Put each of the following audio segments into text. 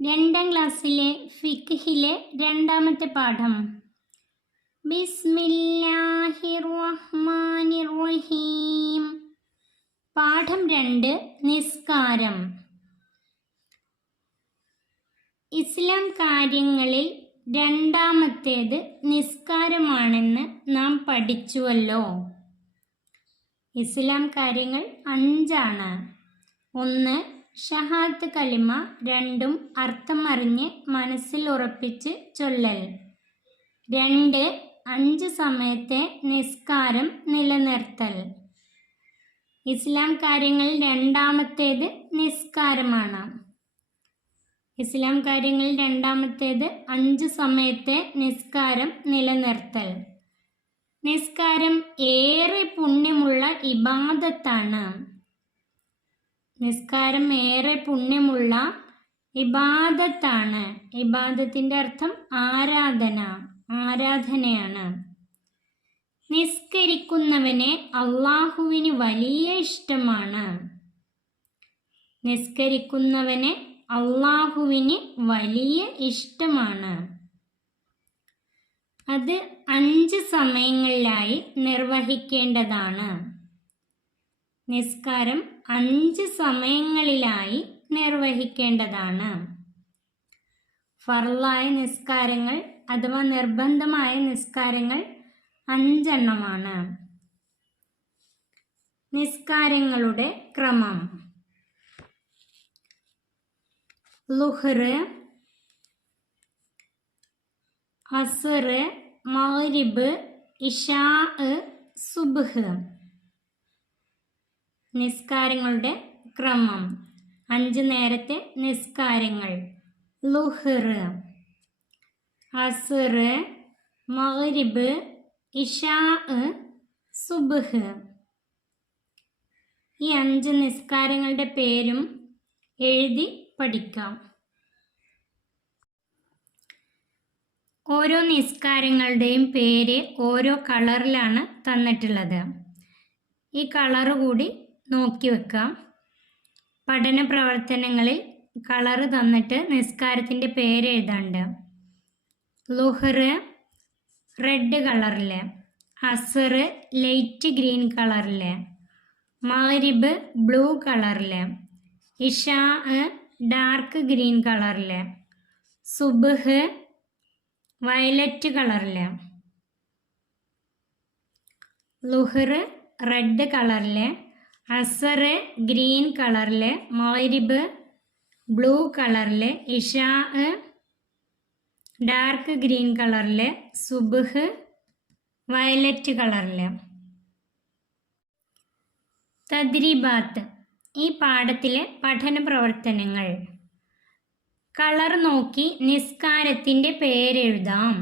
രണ്ടാം ക്ലാസ്സിലെ ഫിഖ്ഹിലെ രണ്ടാമത്തെ പാഠം. ബിസ്മില്ലാഹിർ റഹ്മാനിർ റഹീം. പാഠം 2, നിസ്കാരം. ഇസ്ലാം കാര്യങ്ങളിൽ രണ്ടാമത്തേത് നിസ്കാരമാണെന്ന് നാം പഠിച്ചുവല്ലോ. ഇസ്ലാം കാര്യങ്ങൾ 5 ആണ്. 1. ഷഹാദത്ത് കലിമ രണ്ടും അർത്ഥം അറിഞ്ഞ് മനസ്സിൽ ഉറപ്പിച്ച് ചൊല്ലൽ. 2. 5 സമയത്തെ നിസ്കാരം നിലനിർത്തൽ. ഇസ്ലാം കാര്യങ്ങളിൽ രണ്ടാമത്തേത് നിസ്കാരമാണ്. ഇസ്ലാം കാര്യങ്ങളിൽ രണ്ടാമത്തേത് 5 സമയത്തെ നിസ്കാരം നിലനിർത്തൽ. നിസ്കാരം ഏറെ പുണ്യമുള്ള ഇബാദത്താണ്. നിസ്കാരം ഏറെ പുണ്യമുള്ള ഇബാദത്താണ്. ഇബാദത്തിൻ്റെ അർത്ഥം ആരാധനയാണ്. നിസ്കരിക്കുന്നവനെ അള്ളാഹുവിന് വലിയ ഇഷ്ടമാണ്. നിസ്കരിക്കുന്നവനെ അള്ളാഹുവിന് വലിയ ഇഷ്ടമാണ്. അത് 5 സമയങ്ങളിലായി നിർവഹിക്കേണ്ടതാണ്. നിസ്കാരം 5 സമയങ്ങളിലായി നിർവഹിക്കേണ്ടതാണ്. ഫർളായ നിസ്കാരങ്ങൾ അഥവാ നിർബന്ധമായ നിസ്കാരങ്ങൾ 5 എണ്ണമാണ്. നിസ്കാരങ്ങളുടെ ക്രമം: ളുഹ്ർ, അസ്ർ, മഗ്രിബ്, ഇശാ, സുബ്ഹ്. നിസ്കാരങ്ങളുടെ ക്രമം: 5 നേരത്തെ നിസ്കാരങ്ങൾ: ളുഹ്ർ, അസ്ർ, മഗ്രിബ്, ഇശാ, സുബ്ഹ്. ഈ 5 നിസ്കാരങ്ങളുടെ പേരും എഴുതി പഠിക്കാം. ഓരോ നിസ്കാരങ്ങളുടെയും പേര് ഓരോ കളറിലാണ് തന്നിട്ടുള്ളത്. ഈ കളറ് കൂടി നോക്കി വെക്കാം. പഠന പ്രവർത്തനങ്ങളിൽ കളറ് തന്നിട്ട് നിസ്കാരത്തിൻ്റെ പേര് എഴുതാണ്ട്. ളുഹ്ർ റെഡ് കളറിൽ, അസ്ർ ലൈറ്റ് ഗ്രീൻ കളറിൽ, മഗ്രിബ് ബ്ലൂ കളറിൽ, ഇശാ ഡാർക്ക് ഗ്രീൻ കളറിൽ, സുബ്ഹ് വയലറ്റ് കളറിൽ. ളുഹ്ർ റെഡ് കളറിൽ, അസ്ർ ഗ്രീൻ കളറിൽ, മഗ്രിബ് ബ്ലൂ കളറിൽ, ഇശാ ഡാർക്ക് ഗ്രീൻ കളറിൽ, സുബ്ഹ് വയലറ്റ് കളറിൽ. തദ്രീബാത്ത്. ഈ പാഠത്തിലെ പഠന പ്രവർത്തനങ്ങൾ: കളർ നോക്കി നിസ്കാരത്തിൻ്റെ പേരെഴുതാം.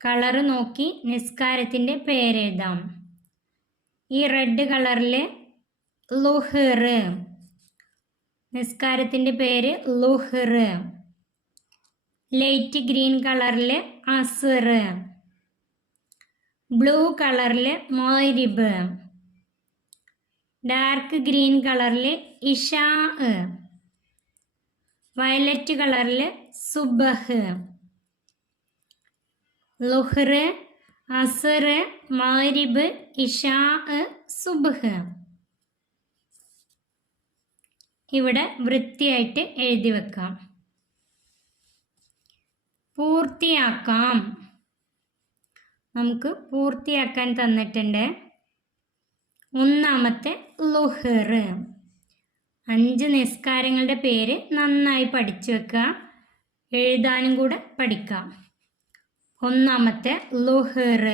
കളർ നോക്കി നിസ്കാരത്തിൻ്റെ പേരെഴുതാം. ഈ റെഡ് കളറിൽ ളുഹ്ർ, നിസ്കാരത്തിൻ്റെ പേര് ളുഹ്ർ. ലൈറ്റ് ഗ്രീൻ കളറിൽ അസ്ർ, ബ്ലൂ കളറിൽ മഗ്രിബ്, ഡാർക്ക് ഗ്രീൻ കളറിൽ ഇശാ, വയലറ്റ് കളറിൽ സുബ്ഹ്. ളുഹ്ർ, അസ്ർ, മഗ്രിബ്, ഇശാ, സുബ്ഹ്. ഇവിടെ വൃത്തിയായിട്ട് എഴുതി വെക്കാം. പൂർത്തിയാക്കാം. നമുക്ക് പൂർത്തിയാക്കാൻ തന്നിട്ടുണ്ട്. ഒന്നാമത്തെ ളുഹ്ർ. 5 നിസ്കാരങ്ങളുടെ പേര് നന്നായി പഠിച്ചു വെക്കുക. എഴുതാനും കൂടെ പഠിക്കാം. ഒന്നാമത്തെ ളുഹ്ർ,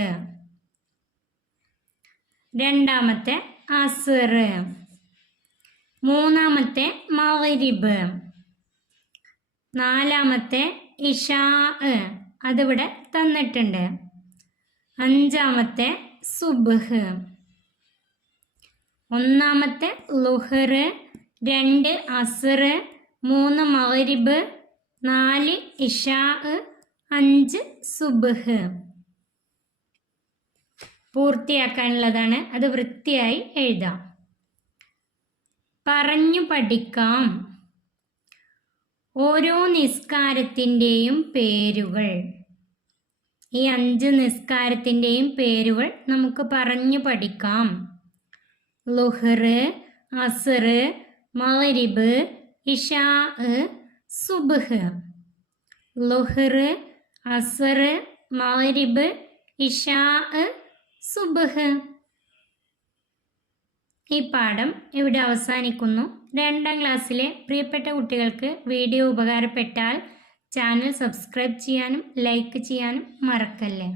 രണ്ടാമത്തെ അസ്ർ, മൂന്നാമത്തെ മഗ്രിബ്, നാലാമത്തെ ഇശാ, അതിവിടെ തന്നിട്ടുണ്ട്. അഞ്ചാമത്തെ സുബ്ഹ്. ഒന്നാമത്തെ ളുഹ്ർ, 2 അസ്ർ, 3 മഗ്രിബ്, 4 ഇശാ, 5 സുബ്ഹ്. പൂർത്തിയാക്കാനുള്ളതാണ്. അത് വൃത്തിയായി എഴുതാം. പറഞ്ഞു പഠിക്കാം. ഓരോ നിസ്കാരത്തിൻ്റെയും പേരുകൾ. ഈ 5 നിസ്കാരത്തിൻ്റെയും പേരുകൾ നമുക്ക് പറഞ്ഞു പഠിക്കാം. ളുഹർ, അസ്ർ, മഗ്രിബ്, ഇശാ, സുബ്ഹ്. ളുഹർ, അസ്ർ, മഗ്രിബ്, ഇശാ, സുബ്ഹ്. ഈ പാഠം ഇവിടെ അവസാനിക്കുന്നു. 2ാം ക്ലാസ്സിലെ പ്രിയപ്പെട്ട കുട്ടികൾക്ക് വീഡിയോ ഉപകാരപ്പെട്ടാൽ ചാനൽ സബ്സ്ക്രൈബ് ചെയ്യാനും ലൈക്ക് ചെയ്യാനും മറക്കല്ലേ.